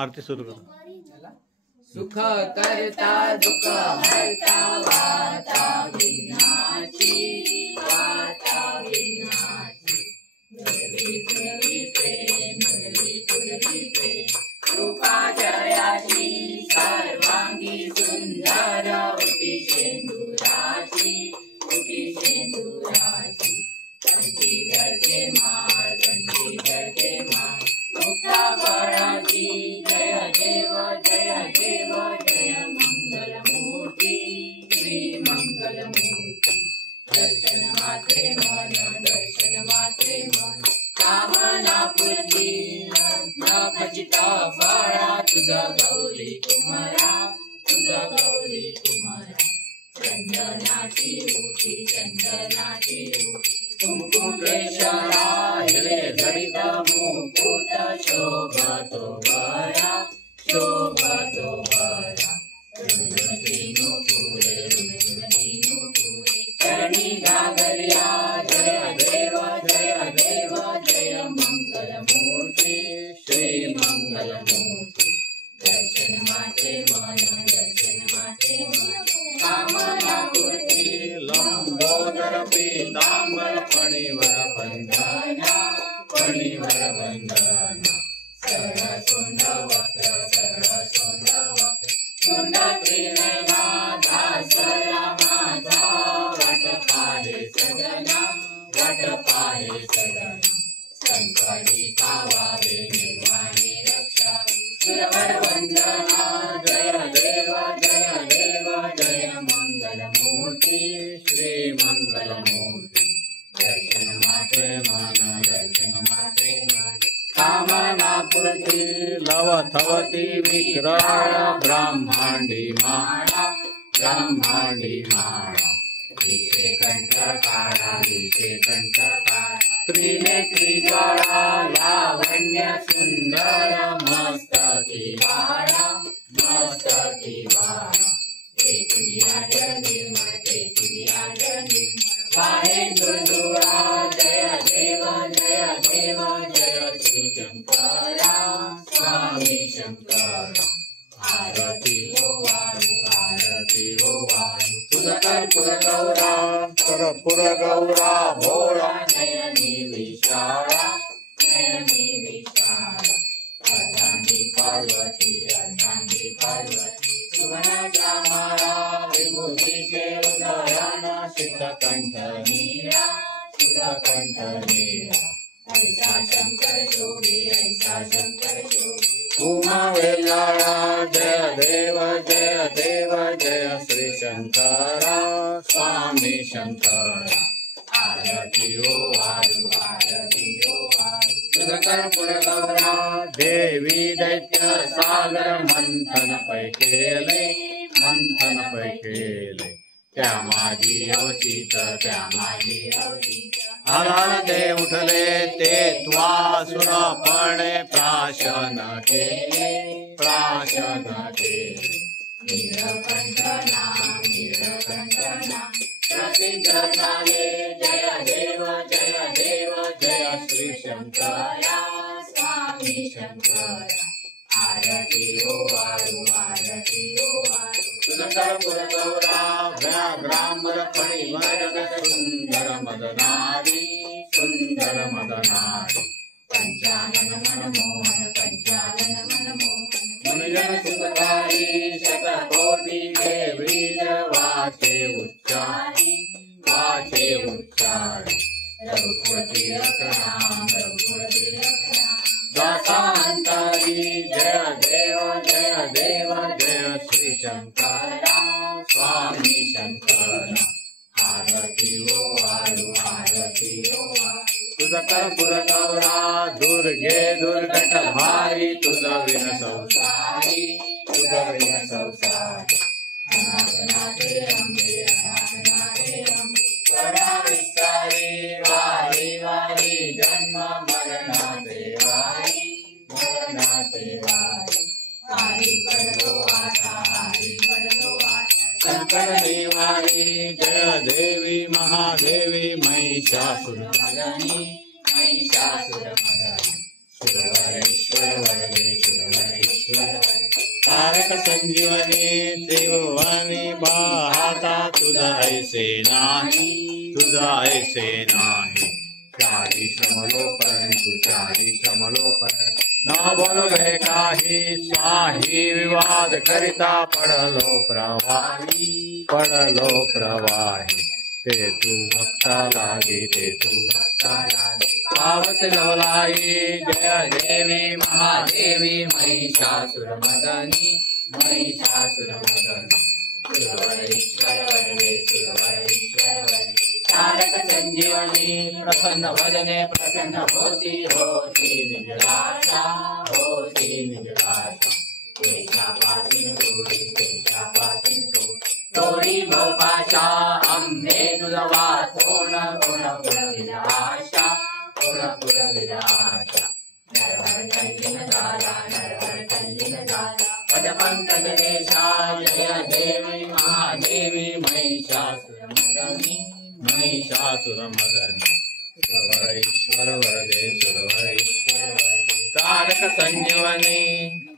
आरती सुरू करा. सुख करता दुःख हरता वाता विघ्नाची मुरली पुरवी प्रेम कृपा जयाची सर्वांगी सुंदर उटी शेंदुराची कंठी धरते माळ मुक्ता फळाची जय देव जय मंगलमूर्ती श्री मंगलमूर्ती. दर्शन मात्रे मन कामना पूर्ती न खचिता फळा तुझा गौरी कुमारा चंदनाची उठी कुंकुमेश्वरा हिरे जडित मुकुट शोभतो बरा चरणी घागरिया जय देव जय मंगलमूर्ती श्री मंगलमूर्ती. दर्शन मात्रे मन कामना पूर्ती लंबोदर पीतांबर फणीवर बंधना सरळ सोंड वक्र सोंड त्रिनयना दासरा माझा वट पाहे सदना संकटी पावावे निर्वाणी रक्षावे सुरवर वंदना जय देव जय मंगलमूर्ती श्री मंगलमूर्ती. दर्शन मात्रे मन कामना पूर्ती लवथवती विक्राळ ब्रह्मांडी माळा विषे कंठ काळा त्रिनेत्री ज्वाळा लावण्य सुंदर मस्तकी वाळा एक निर्मळ वाहे दुर्दुळा जय देव जय श्री शंकरा स्वामी शंकरा. आरती हो वाळू तुझ कर्पूर गौरा भोळा नयनी विशाळा अर्धांगी पार्वती सुवनाच्या माळा विभूतीचे उदयन सिद्धकंठ नीरा ऐसा शंकर शोभे उमा वेलाळा जय देव जय श्री शंकरा स्वामी शंकरा. आरती हो वाळू तुझ कर्पूर गौरा देवी दैत्य सागर मंथन पै केले त्या माझी अवचित आधार उठले ते त्वासुरपणे प्राशन केले नीलकंठना प्रसिद्ध झाले जय देव जय श्री शंकरा स्वामी शंकरा. आरती हो वाळू तुझ कर्पूर गौरा व्याघ्रांबर फणीवर सुंदर मदनारी पंचानन मनमोहन मुनिजन सुखकारी शतकोटी देवीर वाचे उच्चारी रघुपति रघुनाम दासांतरी जय देव जय श्री शंकरा स्वामी शंकरा. आरती हो वाळू तुझ कर्पूर गौरा दुर्गे दुर्गट भारी तुझ विन संसारी अनाथनाथे अंबे करुणा विस्तारी वारी जन्म मरणाते वारी हरी पडलो आता शंकर देवारी जय देवी महादेवी महिषासुरमर्दिनी सुरवरेश्वर वरदे तारक संजीवनी त्रिभुवनी पाहता तुझा ऐसे नाही, तुझा ऐसे नाही। चारी समलो परंतु चारी समलो परंतु न बोलो गए काही, स्वाही विवाद करिता पडलो प्रवाही, पडलो प्रवाही। ते तू भक्ता लागे, ते तू भक्ता लागे, पावस लवलाई। जय देवी महादेवी महिषासुरमर्दिनी, महिषासुरमर्दिनी। सुरवरेश्वर वरदे, सुरवरेश्वर वरदे। तारक संजीवनी प्रसन्न वदने प्रसन्न होती, होती निजलाशा, होती निजलाशा। केशापासून तोडी, केशापासून तोडी भोपाशा। अंबे तुझा वाचून पुन पुन विनाशा, पुन पुन विनाशा। नरहर तल्लीन झाला, नरहर तल्लीन झाला। पद पंकज देशा जय देवी महादेवी महिषासुरमर्दिनी, महिषासुरमर्दिनी। सुरवरेश्वर वरदे, सुरवरेश्वर वरदे। तारक संजीवनी